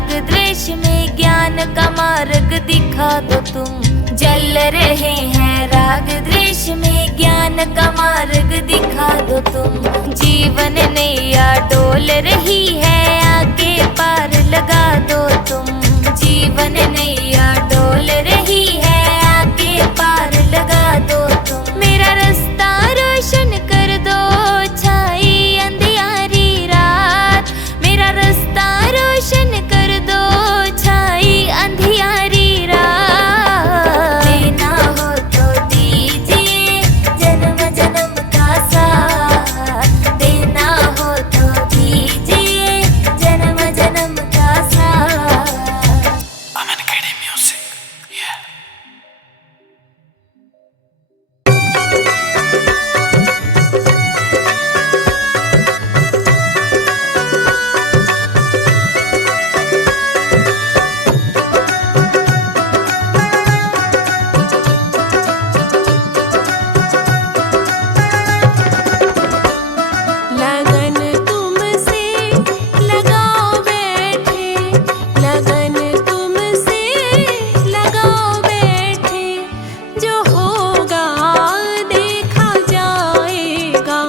राग द्वेष में ज्ञान का मार्ग दिखा दो तुम। जल रहे हैं राग द्वेष में ज्ञान का मार्ग दिखा दो तुम। जीवन नैया डोल रही है आगे पार लगा दो तुम। जीवन नैया डोल रही है आगे पार लगा दो तुम। मेरा रास्ता रोशन कर दो छाई अंधियारी रात। मेरा रास्ता रोशन कर दो छाई अंधियारी रात। देना हो तो दीजिए जन्म जन्म का साथ। देना हो तो दीजिए जन्म जन्म का साथ। Aman Academy Music. Yeah. लगन तुमसे लगाओ बैठे, लगन तुमसे लगाओ बैठे। जो होगा देखा जाएगा,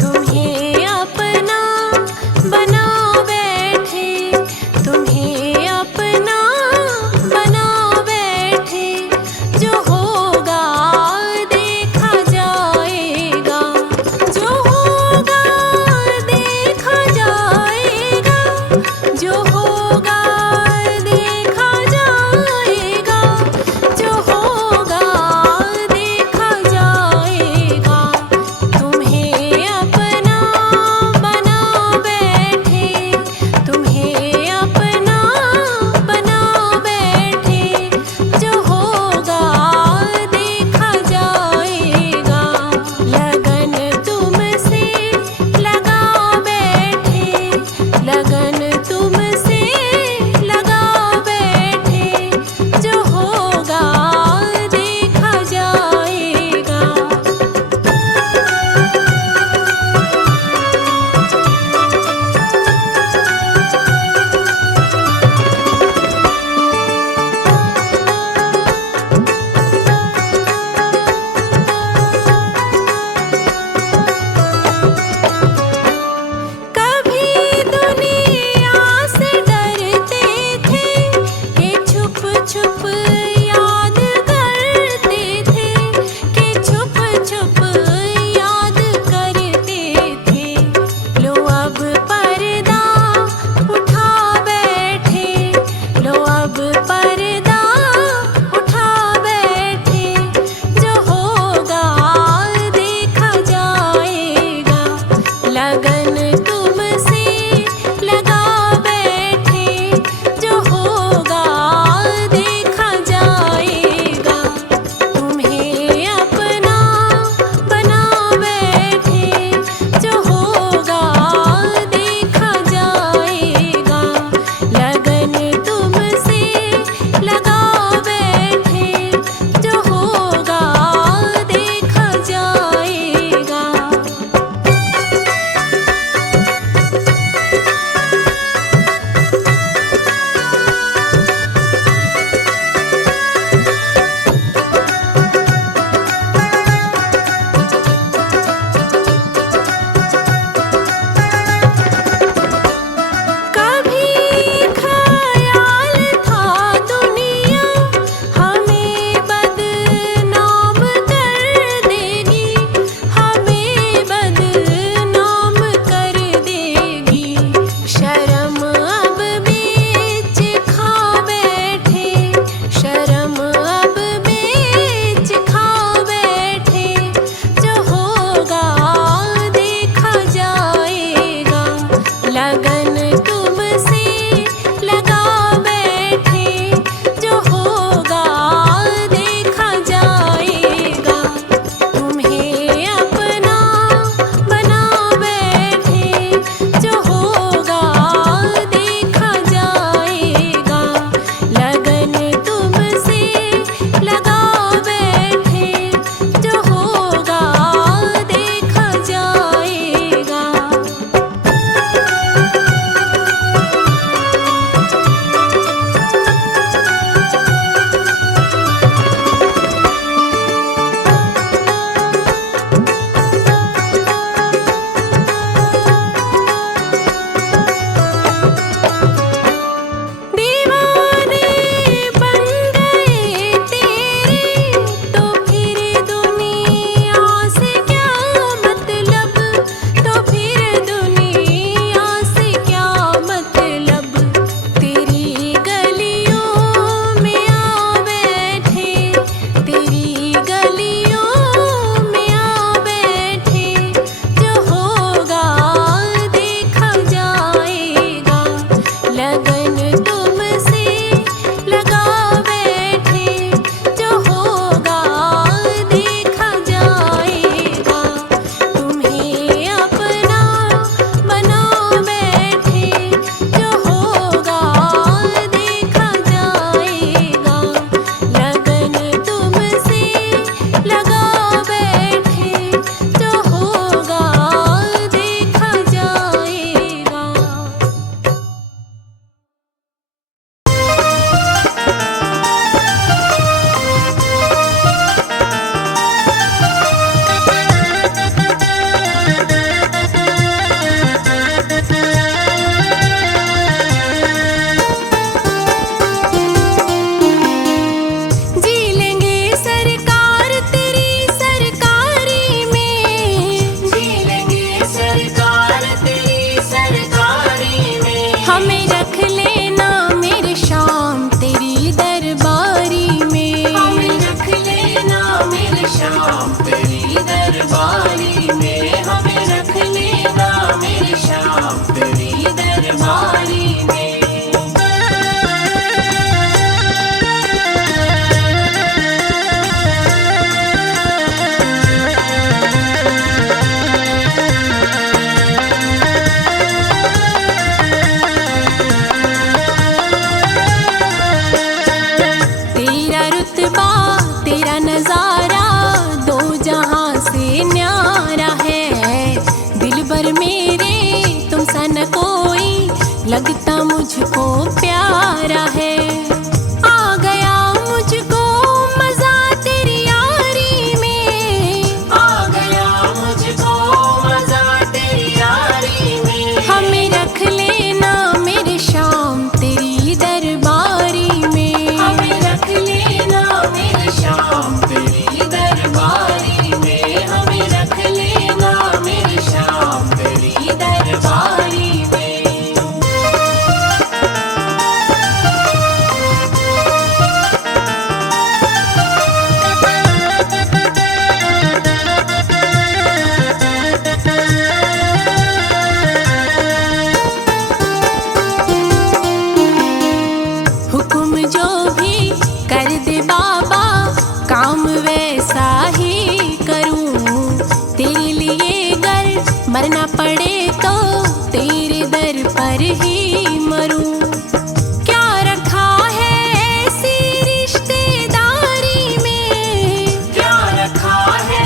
तुम्हें अपना बनाओ बैठे, तुम्हें अपना बनाओ बैठे। जो होगा देखा जाएगा, जो होगा देखा जाएगा, जो होगा देखा जाएगा, जो होगा देखा जाएगा। तुम्हें अपना बनाओ बैठे, तुम्हें अपना लगता मुझको प्यारा है। आ गया मुझको मजा तेरी यारी में, आ गया मुझको मजा तेरी यारी में। हमें रख लेना मेरे शाम तेरी दरबारी में, हमें रख लेना मेरे शाम तेरी दरबारी में, हमें रख लेना मेरे शाम तेरी दरबारी में। हुक्म जो भी कर दे बाबा काम वैसा ही करूं। तेरे लिए गर मरना पड़े तो तेरे दर पर ही मरूं। क्या रखा है ऐसी रिश्तेदारी में, क्या रखा है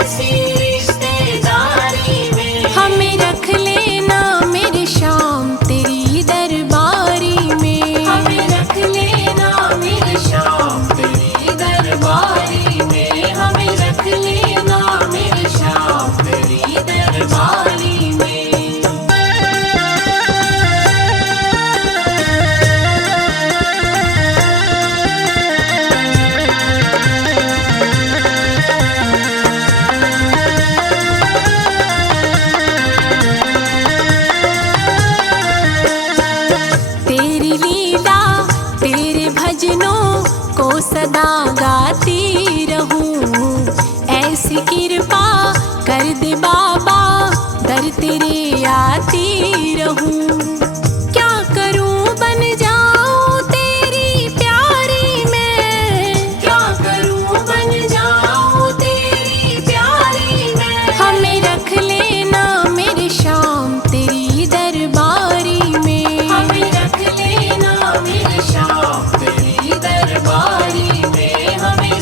ऐसी रिश्तेदारी में। हमें रख लेना मेरे शाम तेरी दरबारी में, हमें रख लेना मेरे शाम तेरी दरबारी में, हमें रख लेना मेरे शाम तेरी दरबारी में। तेरी लीला तेरे भजनों को सदा गाती रहूं। ऐसी कृपा कर दे बाबा दर तेरे आती रहूं। क्या करूं बन जाऊं तेरी प्यारी में, क्या करूं बन जाऊं तेरी प्यारी में। हमें रख लेना मेरे शाम तेरी दरबारी में, हमें रख लेना मेरे शाम तेरी दरबारी में, हमें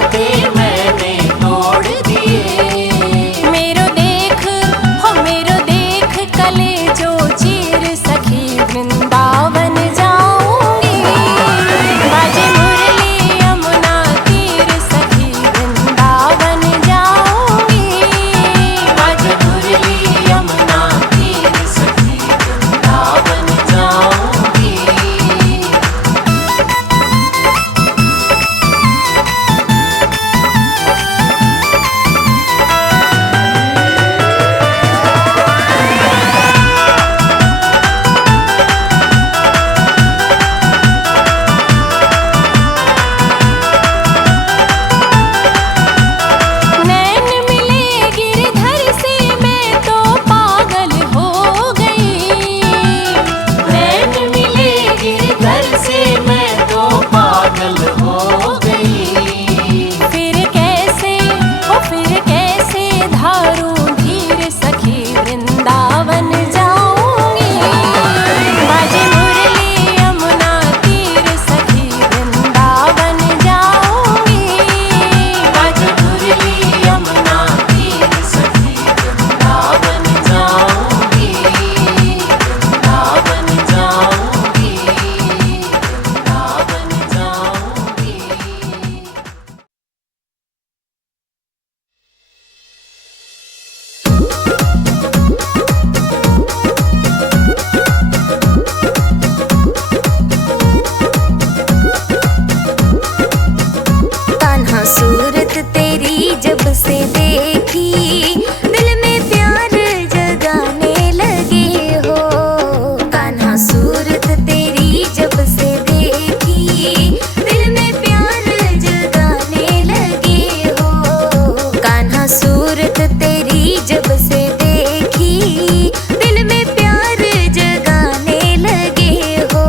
नाते मैंने तोड़ दिए। मेरो देख हो मेरो देख कले जो चीर सखी वृंदावन जाऊंगी। बाजे मुरली यमुना तीर सखी वृंदावन जाऊंगी। बाजे मुरली यमुना तीर सखी वृंदावन जाऊंगी। नैन मिले गिरधर से मैं तो पागल हो गई। नैन मिले गिरधर से मैं तो पागल हो गई। फिर कैसे धारूं धीर सखी वृंदावन जाऊंगी। बाजे मुरली यमुना तीर सखी वृंदावन जाऊंगी। बाजे मुरली यमुना तीर सखी वृंदावन जाऊंगी। वृंदावन जाऊंगी। वृंदावन जाऊंगी। कान्हा सूरत तेरी जब से देखी दिल में प्यार जगाने लगे हो। कान्हा सूरत तेरी जब से देखी दिल में प्यार जगाने लगे हो। कान्हा सूरत तेरी जब से देखी दिल में प्यार जगाने लगे हो।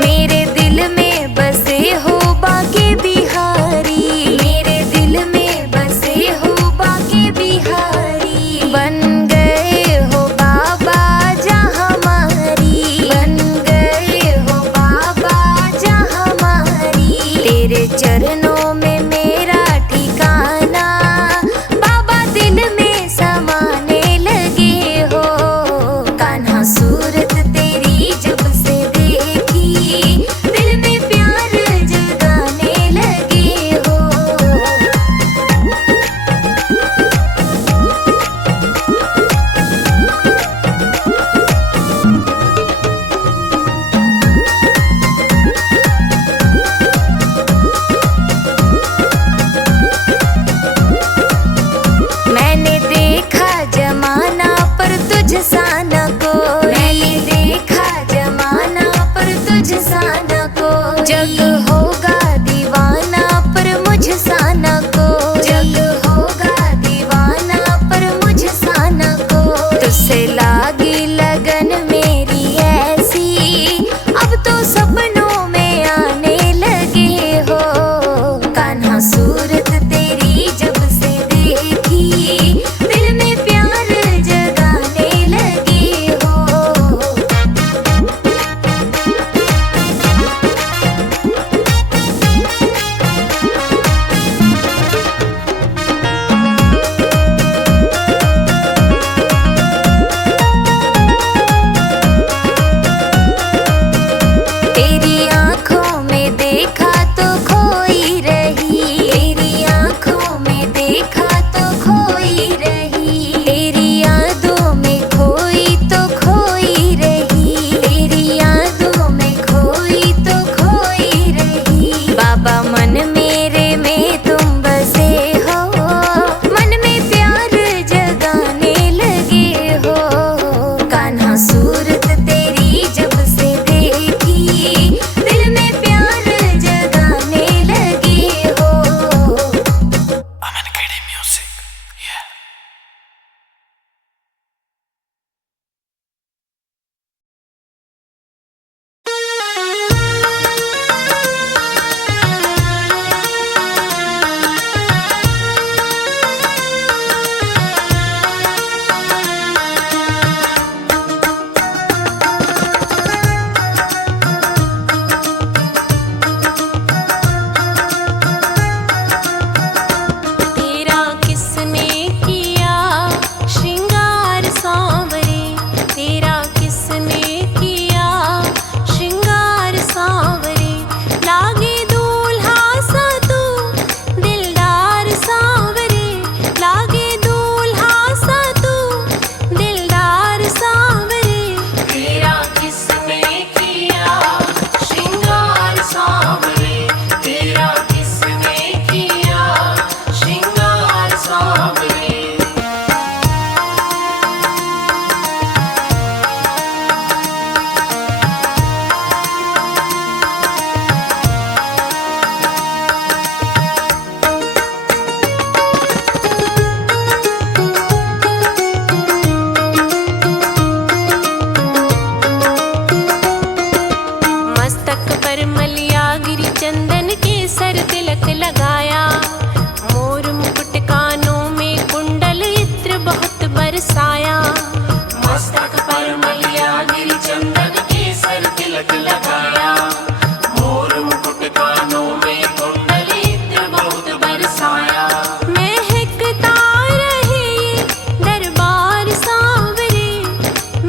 मेरे दिल में बसे हो बाके बिहारी। मेरे दिल में बसे हो बाके बिहारी। बन गए हो बाबा जहाँ हमारी। बन गए हो बाबा जहाँ हमारी। तेरे चरणों में मेरा ठिकाना बाबा दिल में समाने लगे हो। कान्हा सूरत तेरी जब से देखी दिल में प्यार जगाने लगे हो। चंदन के सर तिलक लगाया, मोर मुकुट कानों में कुंडल इत्र बहुत बरसाया। मस्तक पर मलिया गिरि चंदन के सर तिलक लगाया, मोर मुकुट कानों में कुंडल इत्र बहुत बरसाया। महकता रहे दरबार सांवरे,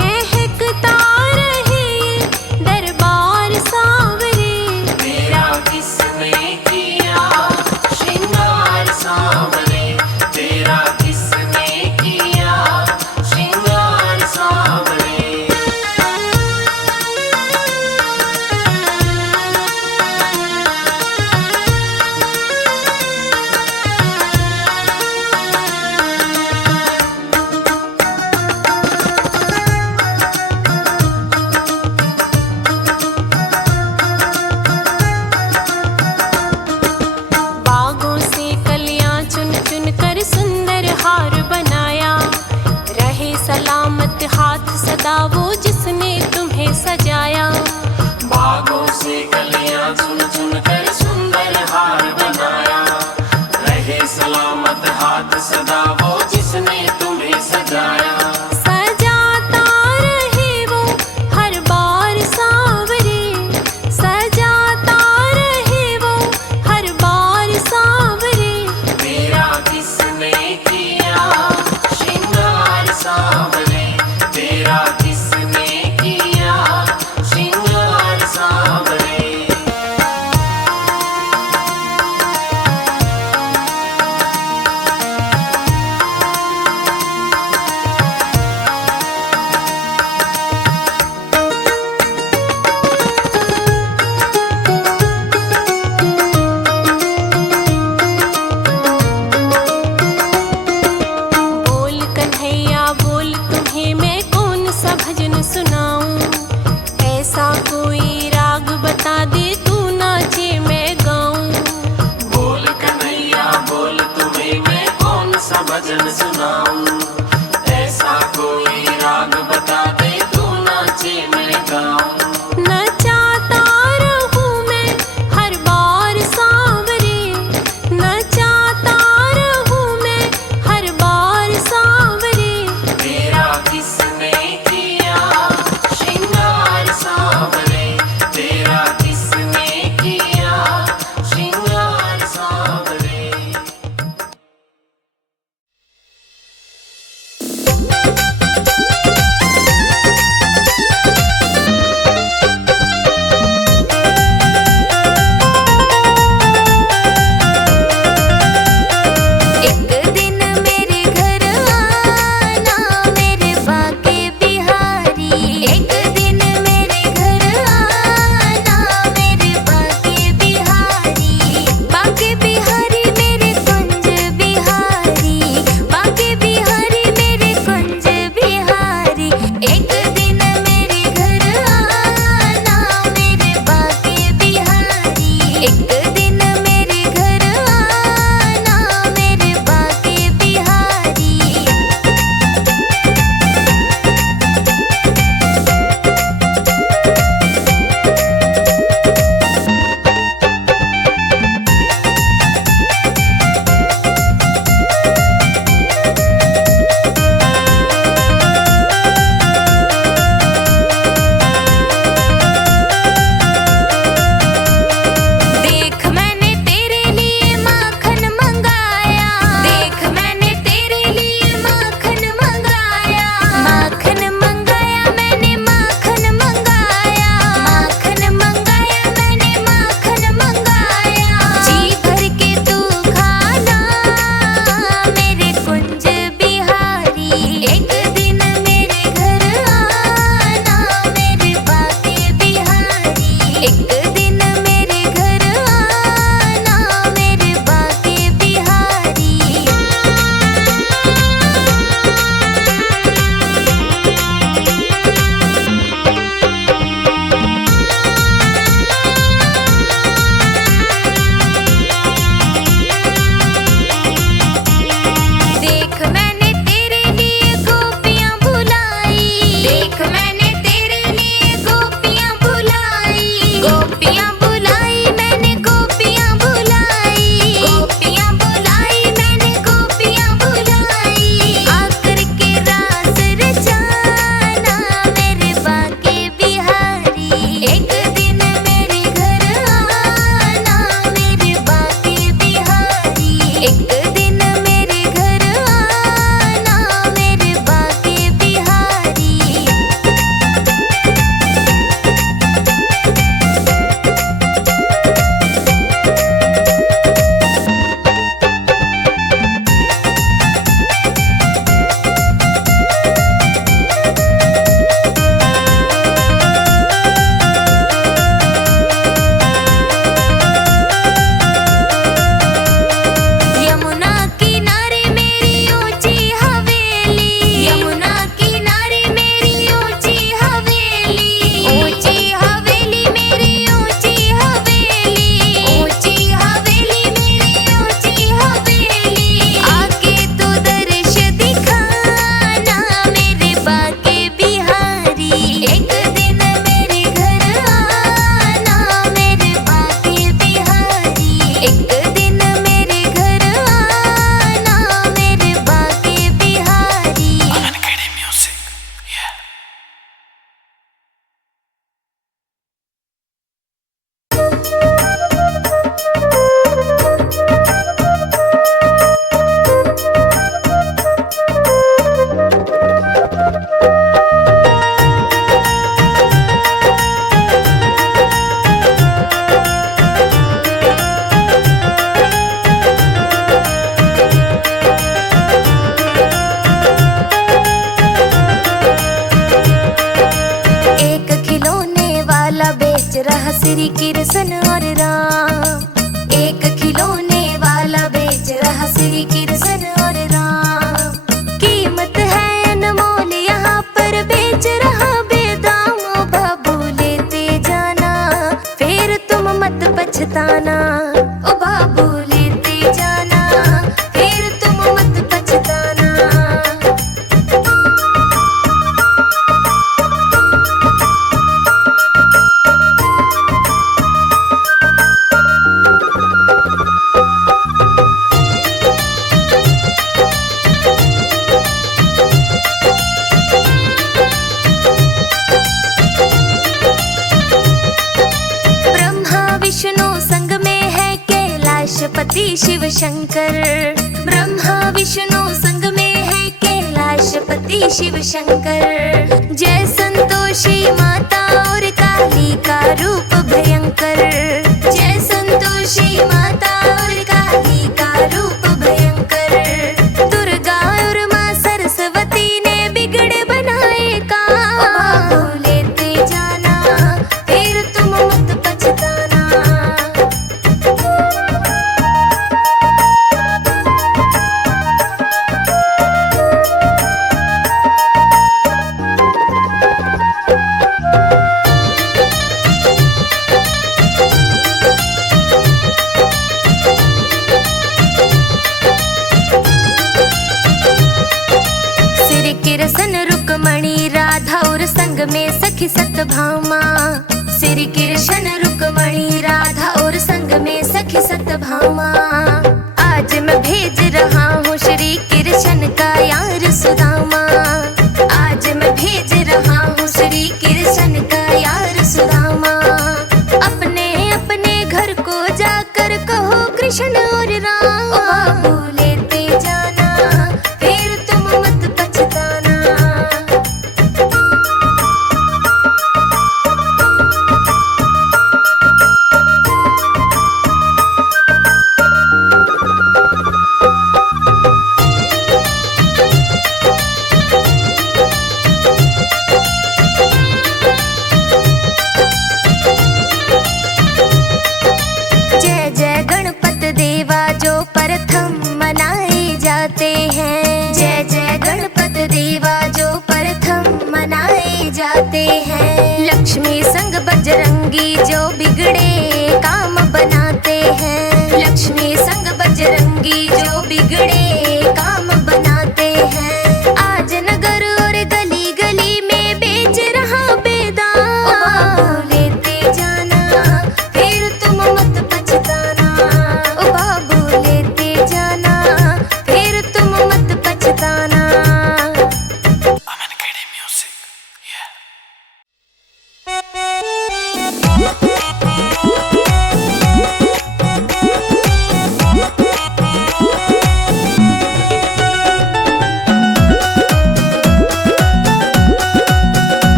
महकता रहे दरबार सांवरे। तेरा किसने किया श्रृंगार एक खिलौने वाला बेच रहा श्री कृष्ण और राम। कीमत है अनमोल यहाँ पर बेच रहा बेदाम। ओ बाबू लेते जाना फिर तुम मत पछताना। ओ बाबू लेते जाना फिर तुम मत पछताना। विष्णु संग में है कैलाशपति शिव शंकर। ब्रह्मा विष्णु संग में है कैलाशपति शिव शंकर। जय संतोषी माता और काली का रूप भयंकर। जय संतोषी माता और काली का रूप भयंकर। दुर्गा और माँ सरस्वती ने बिगड़े बनाए काम। लेते जाना फिर तुम मत पछताना। श्री कृष्ण रुक्मणी राधा और संग में सखी सत्यभामा। श्री कृष्ण रुक्मणी राधा और संग में सखी सत्यभामा। आज मैं भेज रहा हूँ श्री कृष्ण का यार सुदामा। आज मैं भेज रहा हूँ श्री कृष्ण का यार सुदामा। अपने अपने घर को जाकर कहो कृष्ण और राम। ओ बाबू लेते जाना फिर तुम मत पछताना। जय जय गणपत देवा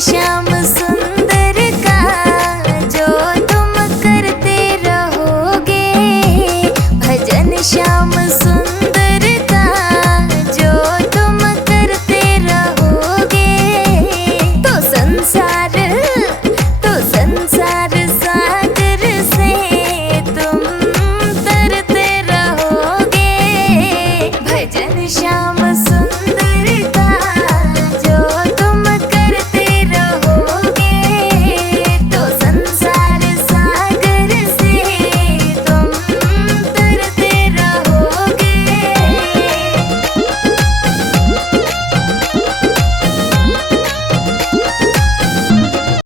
श्याम सुंदर